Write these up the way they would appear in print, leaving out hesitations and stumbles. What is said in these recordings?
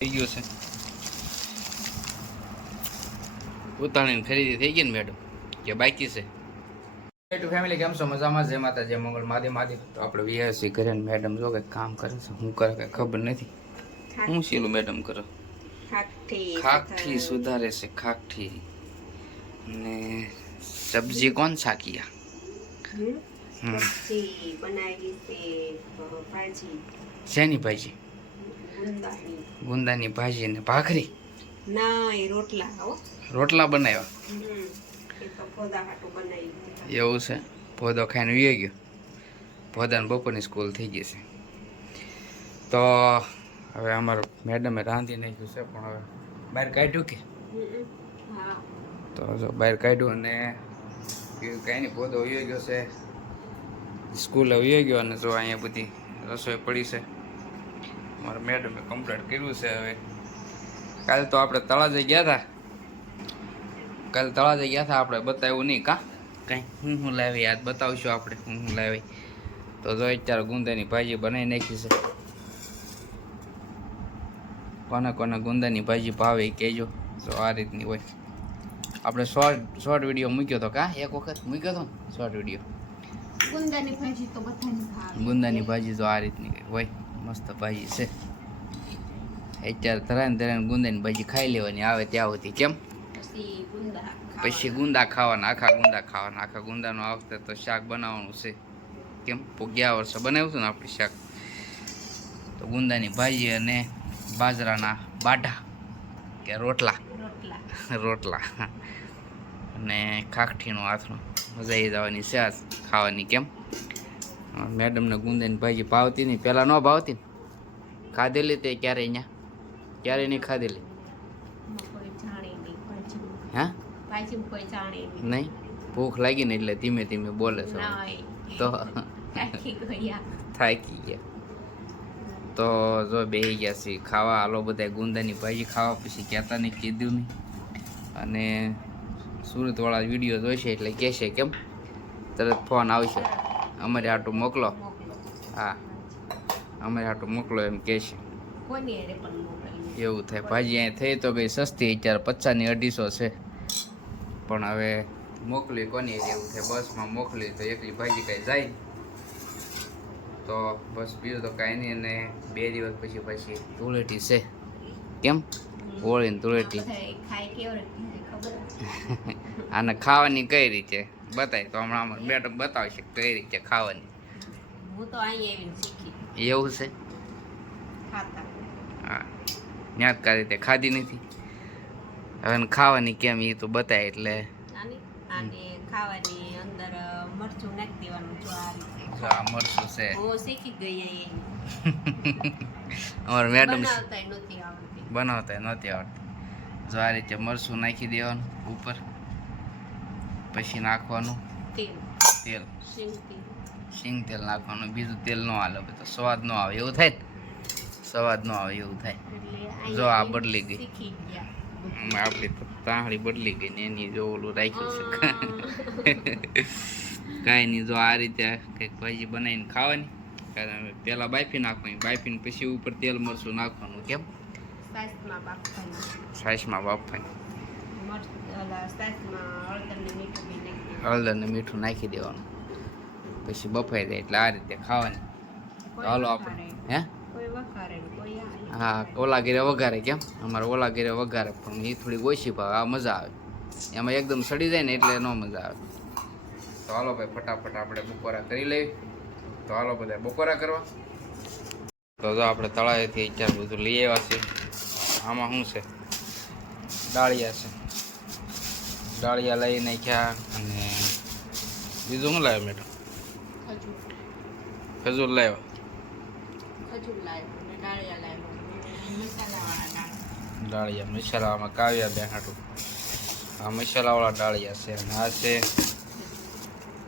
થઈ ગયું છે ઉતાણીને ખરીદી થઈ ગઈ ને મેડમ કે બાકી છે ટુ ફેમિલી કેમ છો મજામાં જય માતા જય મંગળ મહાદેવ મહાદેવ તો આપણે વીઆઈસી કરે ને મેડમ જો કે કામ કરે છે હું કરે કઈ ખબર નથી હું શીલું મેડમ કરો ખાકઠી સુધારે છે ખાકઠી ને સબ્જી કોણ શાકિયા સબ્જી બનાવી છે ભાજી શેની ભાજી ગુંદાની ભાજી ને ભાખરી ના એ રોટલા હો રોટલા બનાવ્યા એ તો પોદા હાટું બનાવી એવું છે પોદો ખાઈને વી ગયો પોદાને બપોરની સ્કૂલ થઈ ગઈ છે તો હવે અમારું મેડમે રાંધી નાખ્યું છે પણ હવે બહાર કાઢ્યું કે તો જો બહાર કાઢ્યું અને કાંઈ નહીં પોદો વી ગયો છે સ્કૂલે વી ગયો અને જો અહીંયા બધી રસોઈ પડી છે મારા મેડમે કમ્પ્લીટ કર્યું છે હવે કાલે તો આપણે તળાજે ગયા હતા આપણે બતાવ્યું નહીં કાં કંઈ હું લાવી યાદ બતાવશું આપણે હું લાવી તો જો અત્યારે ગુંદાની ભાજી બનાવી નાખી છે કોને કોને ગુંદાની ભાજી ભાવે એ કહેજો તો આ રીતની હોય આપણે શોર્ટ વિડીયો મૂક્યો હતો કાં એક વખત મૂક્યો હતો ને શોર્ટ વિડીયો ગુંદાની ભાજી તો બધાને ભાવે ગુંદાની ભાજી તો આ રીતની હોય મસ્ત ભાજી છે અત્યારે ધરાને ગુંદાની ભાજી ખાઈ લેવાની આવે ત્યાં સુધી કેમ પછી ગુંદા ખાવાના આખા ગુંદાનું આ વખતે તો શાક બનાવવાનું છે કેમ ગયા વર્ષે બનાવ્યું હતું ને આપણે શાક તો ગુંદાની ભાજી અને બાજરાના બાઢા કે રોટલા અને ખાખઠીનું હાથનું મજા આવી જવાની છે આ ખાવાની કેમ મેડમને ગુંદાની ભાજી ભાવતી નહીં પહેલાં ન ભાવતી ને ખાધેલી તે ક્યારે નહીં ખાધેલી હા નહીં ભૂખ લાગી ને એટલે ધીમે ધીમે બોલે છે તો થાકી ગયા તો જો બેસી ગયા છે ખાવા હાલો બધા ગુંદાની ભાજી ખાવા પછી કહેતા નહીં કીધું નહીં અને સુરતવાળા વિડીયો જોઈશે એટલે કહેશે કેમ તરત ફોન આવશે અમારે હાટું મોકલો હા અમારે હાટું મોકલો એમ કહેશે એવું થાય ભાજી અહીંયા થઈ તો ગઈ સસ્તી અત્યારે 50 ની 250 છે પણ હવે મોકલી કોની એવું થાય બસમાં મોકલી તો એકલી ભાજી કાંઈ જાય તો બસ બીજું તો કાંઈ નહીં અને 2 દિવસ પછી ધૂળેટી છે કેમ હોળી ને ધૂળેટી આને ખાવાની કઈ રીતે બતાય તો હમણાં અમારે મેડમ બતાવશે કઈ રીતે ખાવાની એવું છે હા યાદ રીતે ખાધી નથી હવે ખાવાની કેમ એ તો બતાય એટલે ખાવાની અંદર મરચું નાખી દેવાનું જો આ મરચું છે હું શીખી ગઈ અમારા મેડમ બનાવતા બનાવતા નહોતી આવડતી જો આ રીતે મરચું નાખી દેવાનું ઉપર પછી નાખવાનું તેલ સિંગ તેલ નાખવાનું બીજું તેલ ન હાલે તો સ્વાદ ન આવે એવું થાય સ્વાદ ન આવે એવું થાય જો આ બદલી ગઈ આપણી તો તાહળી બદલી ગઈ ને એની જો ઓલું રાખ્યું છે કાંઈ નહીં જો આ રીતે કંઈક ભાજી બનાવીને ખાવાની પહેલાં બાફી નાખવાની બાફીને પછી ઉપર તેલ મરચું નાખવાનું કેમ છાશમાં બાફવાની હળદર ને મીઠું નાખી દેવાનું પછી બફાઈ જાય એટલે આ રીતે ખાવાની હાલો આપણે હે હા ઓલા ઘેરે વઘારે કેમ અમારે ઓલા ઘેરે વઘારે પણ એ થોડી ઓછી ભાવે આ મજા આવે એમાં એકદમ સડી જાય ને એટલે ન મજા આવે તો હાલો ભાઈ ફટાફટ આપણે બપોરા કરી લેવી તો હાલો બધા બપોરા કરવા તો જો આપણે તળાવેથી અત્યારે બધું લઈ આવ્યા છીએ આમાં શું છે ડાળિયા લઈ નાખ્યા અને બીજું શું લાવ્યા મેડમ ખજૂર લાવ્યા ડાળિયા મસાલામાં કાવ્યા બે હાટું આ મસાલાવાળા ડાળિયા છે અને આ છે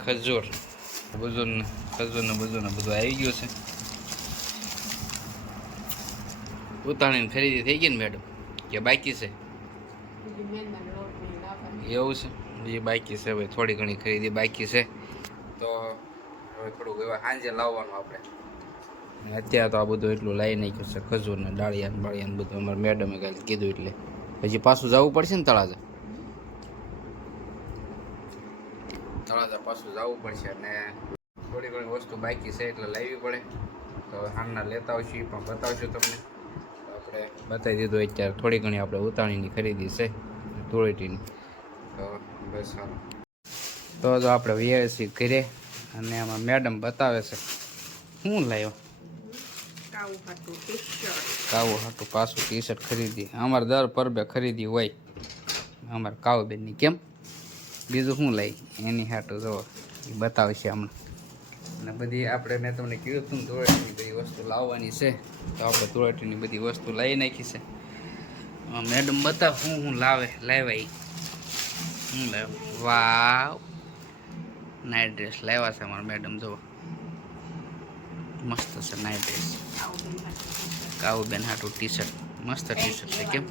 ખજૂર બધું બધું આવી ગયું છે ઉતાણીને ખરીદી થઈ ગઈ ને મેડમ કે બાકી છે એવું છે એ બાકી છે ભાઈ થોડી ઘણી ખરીદી બાકી છે તો હવે થોડુંક એવા સાંજે લાવવાનું આપણે અત્યારે તો આ બધું એટલું લાવી નાખ્યું છે, ખજૂર ને ડાળિયા ને બાળિયા ને બધું અમારા મેડમે કાલે કીધું એટલે પછી પાછું જવું પડશે ને તળાજા પાછું જવું પડશે અને થોડી ઘણી વસ્તુ બાકી છે એટલે લાવવી પડે તો હાલના લેતા આવશું એ પણ બતાવશું તમને. આપણે બતાવી દીધું અત્યારે થોડી ઘણી આપણે ઉતાણીની ખરીદી છે ધૂળેટીની તો બસ સારું. તો જો આપણે વ્યવસ્થિત ઘરે અને આમાં મેડમ બતાવે છે શું લાવ્યો કાવું હાટું પાછું ટી શર્ટ ખરીદી. અમારે દર પરબે ખરીદી હોય અમારે કાવુબેનની. કેમ બીજું શું લઈ એની હાટું જો એ બતાવશે હમણાં. અને બધી આપણે મેં તમને કીધું હતું ધૂળેટીની બધી વસ્તુ લાવવાની છે તો આપણે ધૂળેટીની બધી વસ્તુ લઈ નાખી છે. મેડમ બતાવ શું લાવ્યા એ શું લાવ્યા. વાવ નાઇટ ડ્રેસ લાવ્યા છે અમારા મેડમ જુઓ મસ્ત છે નાઇટ ડ્રેસ. કાવુબેન હાટું ટી શર્ટ મસ્ત ટી શર્ટ છે. કેમ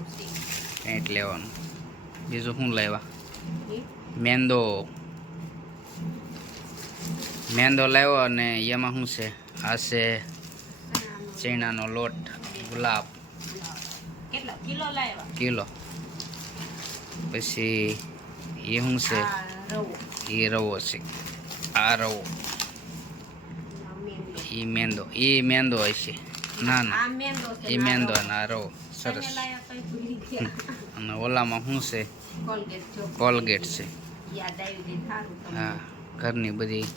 પેન્ટ લેવાનું. બીજું શું લાવ્યા મેંદો લાવ્યો અને એમાં શું છે આ છે ચણાનો લોટ ગુલાબ કિલો. પછી એ શું છે એ રવો છે. આ રવો એ મેંદો હશે. ના ના એ મેંદો અને આ રવો સરસ. અને ઓલામાં શું છે કોલગેટ છે. હા ઘરની બધી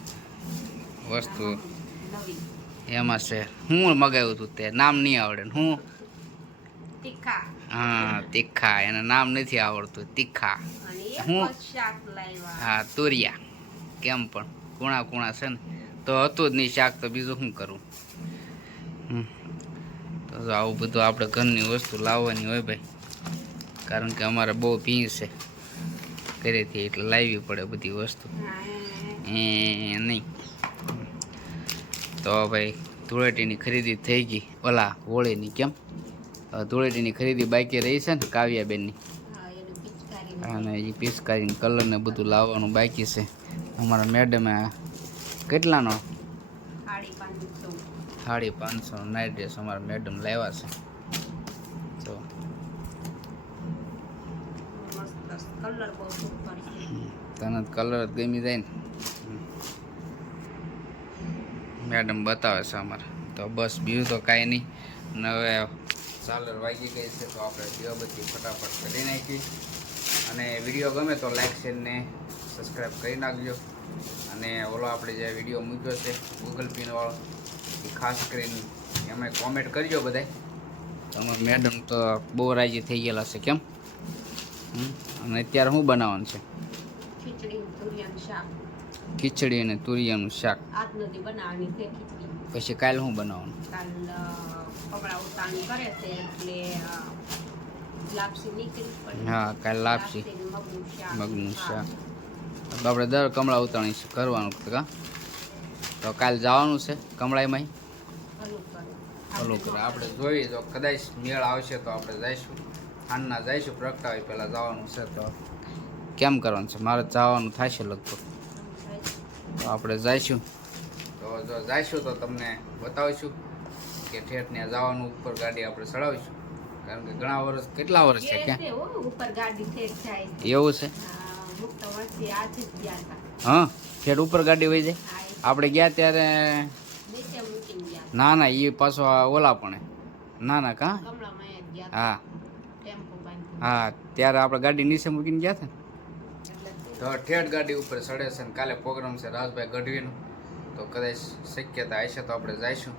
વસ્તુ એમાં છે. હું મગાવ્યું હતું તે નામ નહીં આવડે હું હા તીખા એને નામ નથી આવડતું તીખા. હું હા તુરિયા કેમ પણ કુણા કુણા છે ને તો હતું જ નહીં શાક તો બીજું શું કરું. તો આવું બધું આપણે ઘરની વસ્તુ લાવવાની હોય ભાઈ કારણ કે અમારે બહુ ભીં છે ઘરેથી એટલે લાવવી પડે બધી વસ્તુ નહીં. તો ભાઈ ધૂળેટીની ખરીદી થઈ ગઈ ઓલા હોળીની. કેમ ધૂળેટીની ખરીદી બાકી રહી છે ને કાવ્યાબેનની અને એ પિચકારીને કલર ને બધું લાવવાનું બાકી છે. અમારા મેડમે કેટલાનો 550 નાઇટ ડ્રેસ અમારા મેડમ લાવ્યા છે. તો તને કલર જ ગમી જાય ને મેડમ બતાવે છે અમારે. તો બસ બીજું તો કાંઈ નહીં. અને હવે ચાલર વાગી ગઈ છે તો આપણે દીવાબત્તી ફટાફટ કરી નાખી. અને વિડીયો ગમે તો લાઈક શેર ને સબસ્ક્રાઈબ કરી નાખજો. અને ઓલો આપણે જે વિડીયો મૂક્યો છે ગૂગલ પિન વાળો એ ખાસ કરીને એમાં કોમેન્ટ કરજો બધાય. તમારે મેડમ તો બહુ રાજી થઈ ગયેલા છે. કેમ અને અત્યારે શું બનાવવાનું છે ખીચડી અને તુરિયાનું શાક. પછી કાલે શું બનાવવાનું હા કાલે લાપસી મગનું શાક. આપણે દર કમળા ઉતાણી કરવાનું કા. તો કાલે જવાનું છે કમળાઈમાં ઓલું કરે આપણે જોઈએ તો કદાચ મેળ આવશે તો આપણે જઈશું હાનના જઈશું પ્રગટાવી પહેલાં જવાનું છે. તો કેમ કરવાનું છે મારે જવાનું થશે લગભગ તો આપણે જઈશું. તો જો જઈશું તો તમને બતાવીશું કે ઠેઠ ત્યાં જવાનું ઉપર ગાડી આપણે ચડાવીશું કારણ કે ઘણા વર્ષ કેટલા વર્ષ છે ક્યાં એવું છે. હા ઠેઠ ઉપર ગાડી વહી જાય. આપણે ગયા ત્યારે ના એ પાછો ઓલા પણ ના કાં હા હા ત્યારે આપણે ગાડી નીચે મૂકીને ગયા હતા તો ઠેઠ ગાડી ઉપર ચડે છે. ને કાલે પ્રોગ્રામ છે રાજભાઈ ગઢવીનો તો કદાચ શક્યતા હશે તો આપણે જઈશું.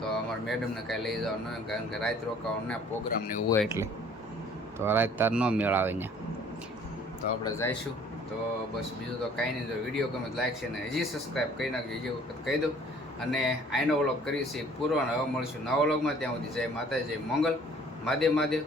તો અમારા મેડમને કાંઈ લઈ જવા ન કારણ કે રાત રોકાવાના પ્રોગ્રામને હોય એટલે તો રાત તાર ન મેળ આવે ત્યાં તો આપણે જઈશું. તો બસ બીજું તો કાંઈ નહીં. જો વિડીયો ગમે લાઈક છે ને હજી સબસ્ક્રાઈબ કરી નાખજો હજી વખત કહી દઉં. અને આઈનો વ્લોગ કરીએ છીએ પૂરો. હવે મળીશું નવા વ્લોગમાં. ત્યાં સુધી જય માતા જય મંગલ મહાદેવ મહાદેવ